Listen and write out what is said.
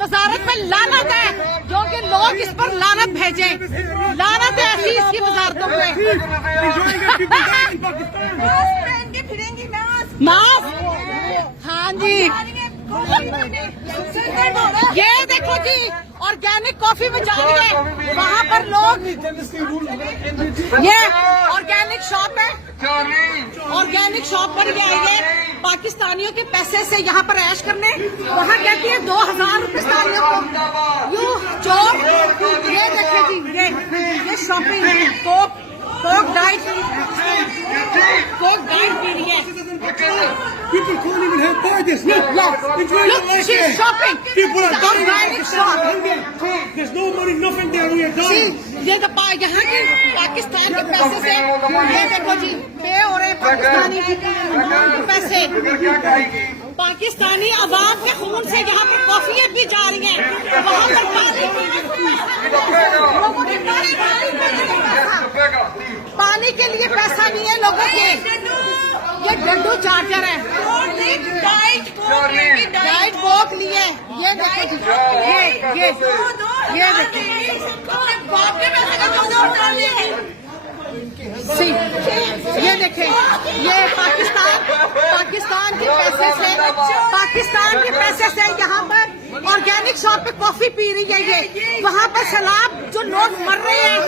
वजारत में लानत है जो कि लोग इस पर लानत भेजें, लानत है ऐसी इसकी वजारतों पे। मास्क, हाँ जी, ये देखो जी ऑर्गेनिक कॉफी में जाइए, वहाँ पर लोग, ये ऑर्गेनिक शॉप है, ऑर्गेनिक शॉप पर ये आइए पाकिस्तानियों के पैसे से यहाँ पर ऐश करने। वहाँ कहती है 2000 रुपए पाकिस्तानियों को यू चोर। ये देखिए जी, ये शॉपिंग कोक डाइट पी रही है। People can't even help buy this. Look, Look, she's shopping. People are dying. Organic shop. There's no money, nothing there. We are dying. ये तो यहाँ के पाकिस्तान के पैसे से, ये देखो जी पे हो रहे पाकिस्तानी पैसे, पाकिस्तानी अवाम के खून से यहाँ पर कॉफियाँ भी जा रही हैं, वहाँ पर पानी के लिए पैसा नहीं है लोगों के। ये डंडू चार्जर है, डाइट कोक लिए, ये देखो जी, ये देखो ये देखें, ये पाकिस्तान के पैसे से यहाँ पर ऑर्गेनिक शॉप पे कॉफी पी रही है। ये वहाँ पर सैलाब जो लोग मर रहे हैं।